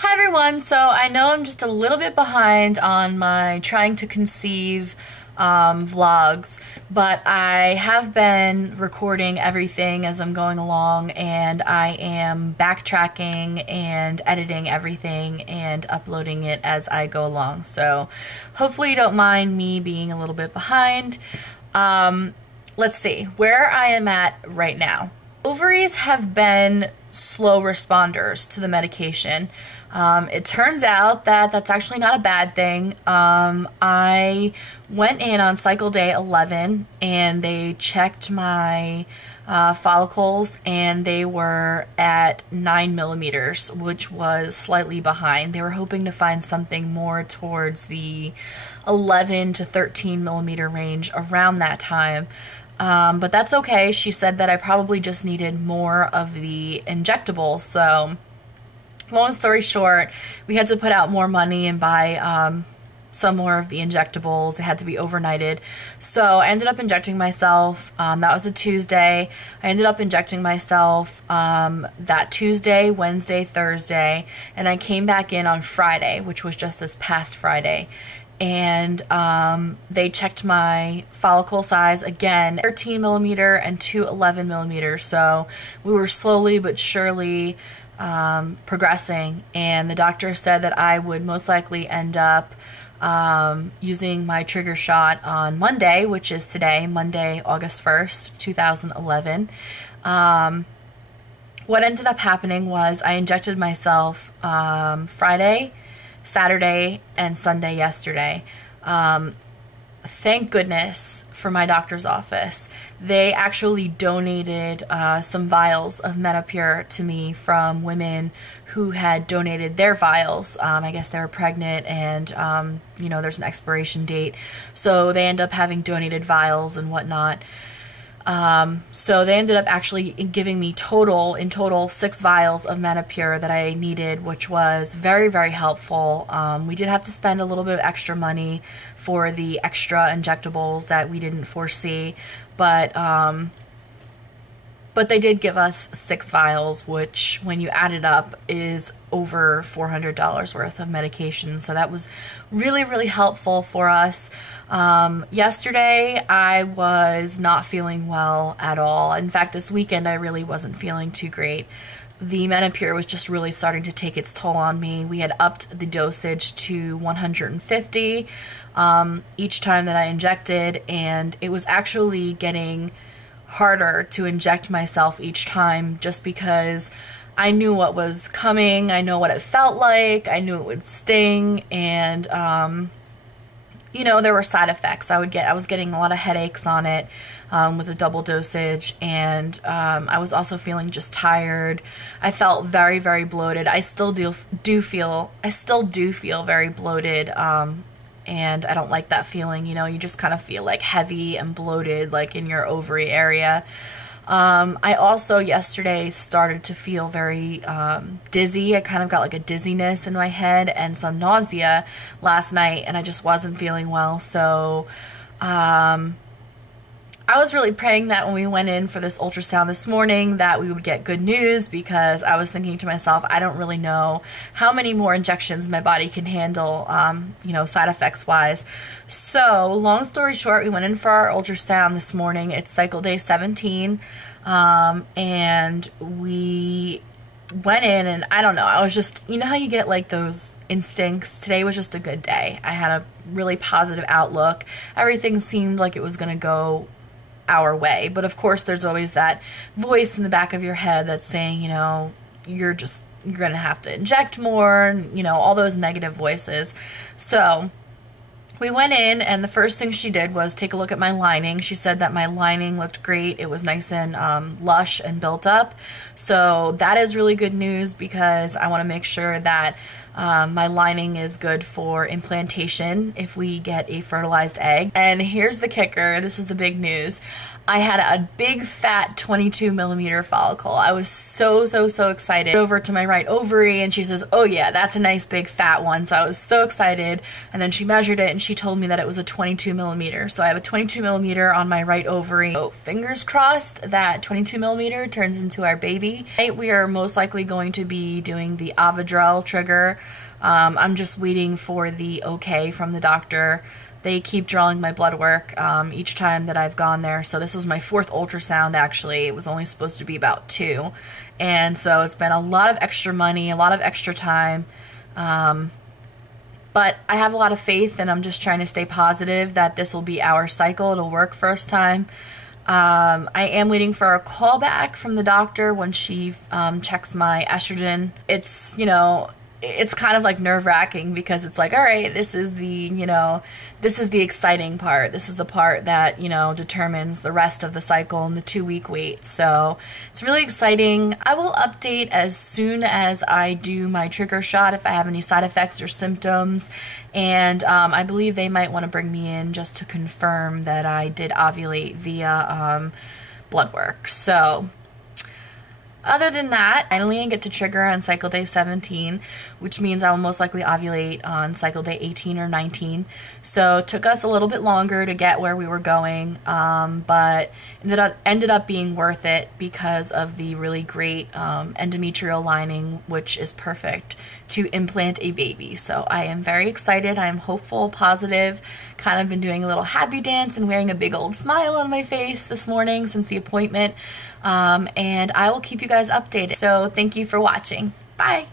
Hi everyone, so I know I'm just a little bit behind on my trying to conceive vlogs, but I have been recording everything as I'm going along, and I am backtracking and editing everything and uploading it as I go along. So hopefully you don't mind me being a little bit behind. Let's see where I am at right now. Ovaries have been slow responders to the medication. It turns out that that's actually not a bad thing. I went in on cycle day 11 and they checked my follicles, and they were at 9 millimeters, which was slightly behind. They were hoping to find something more towards the 11 to 13 millimeter range around that time. But that's okay. She said that I probably just needed more of the injectables. So long story short, we had to put out more money and buy some more of the injectables. They had to be overnighted. So I ended up injecting myself. That was a Tuesday. I ended up injecting myself that Tuesday, Wednesday, Thursday, and I came back in on Friday, which was just this past Friday. And they checked my follicle size again, 13 millimeter and 2 11 millimeters. So we were slowly but surely progressing, and the doctor said that I would most likely end up using my trigger shot on Monday, which is today, Monday, August 1st, 2011. What ended up happening was I injected myself Friday, Saturday, and Sunday yesterday. Thank goodness for my doctor's office. They actually donated some vials of Menopur to me from women who had donated their vials. I guess they were pregnant, and you know, there's an expiration date, so they end up having donated vials and whatnot. So they ended up actually giving me in total 6 vials of Menopur that I needed, which was very, very helpful. We did have to spend a little bit of extra money for the extra injectables that we didn't foresee, but they did give us 6 vials, which when you add it up is over $400 worth of medication. So that was really, really helpful for us. Yesterday I was not feeling well at all. In fact, this weekend I really wasn't feeling too great. The Menopur was just really starting to take its toll on me. We had upped the dosage to 150 each time that I injected, and it was actually getting harder to inject myself each time, just because I knew what was coming, I know what it felt like, I knew it would sting, and you know, there were side effects. I was getting a lot of headaches on it with a double dosage, and I was also feeling just tired. I felt very, very bloated. I still do feel very bloated. And I don't like that feeling. You know, you just kind of feel like heavy and bloated, like in your ovary area. I also yesterday started to feel very dizzy. I kind of got like a dizziness in my head and some nausea last night, and I just wasn't feeling well. So I was really praying that when we went in for this ultrasound this morning that we would get good news, because I was thinking to myself, I don't really know how many more injections my body can handle, you know, side effects wise. So long story short, we went in for our ultrasound this morning. It's cycle day 17, and we went in, and I don't know, I was just, you know how you get like those instincts? Today was just a good day. I had a really positive outlook. Everything seemed like it was going to go our way, but of course there's always that voice in the back of your head that's saying, you know, you're gonna have to inject more, you know, all those negative voices. So we went in, and the first thing she did was take a look at my lining. She said that my lining looked great. It was nice and lush and built up. So that is really good news, because I want to make sure that my lining is good for implantation if we get a fertilized egg. And here's the kicker. This is the big news. I had a big fat 22 millimeter follicle. I was so excited. Over to my right ovary and she says, oh yeah, that's a nice big fat one. So I was so excited, and then she measured it and she told me that it was a 22 millimeter. So I have a 22 millimeter on my right ovary. So fingers crossed that 22 millimeter turns into our baby. We are most likely going to be doing the Ovidrel trigger. I'm just waiting for the okay from the doctor. They keep drawing my blood work each time that I've gone there. So this was my 4th ultrasound, actually. It was only supposed to be about 2. And so it's been a lot of extra money, a lot of extra time. But I have a lot of faith, and I'm just trying to stay positive that this will be our cycle. It'll work first time. I am waiting for a call back from the doctor when she checks my estrogen. It's, you know, it's kind of like nerve-wracking because it's like, all right, this is the, you know, this is the exciting part. This is the part that, you know, determines the rest of the cycle and the 2-week wait. So it's really exciting. I will update as soon as I do my trigger shot if I have any side effects or symptoms. And I believe they might want to bring me in just to confirm that I did ovulate via blood work. So other than that, I only get to trigger on cycle day 17, which means I will most likely ovulate on cycle day 18 or 19. So it took us a little bit longer to get where we were going, but ended up being worth it because of the really great endometrial lining, which is perfect to implant a baby. So I am very excited. I am hopeful, positive, kind of been doing a little happy dance and wearing a big old smile on my face this morning since the appointment. And I will keep you guys updated. So thank you for watching. Bye.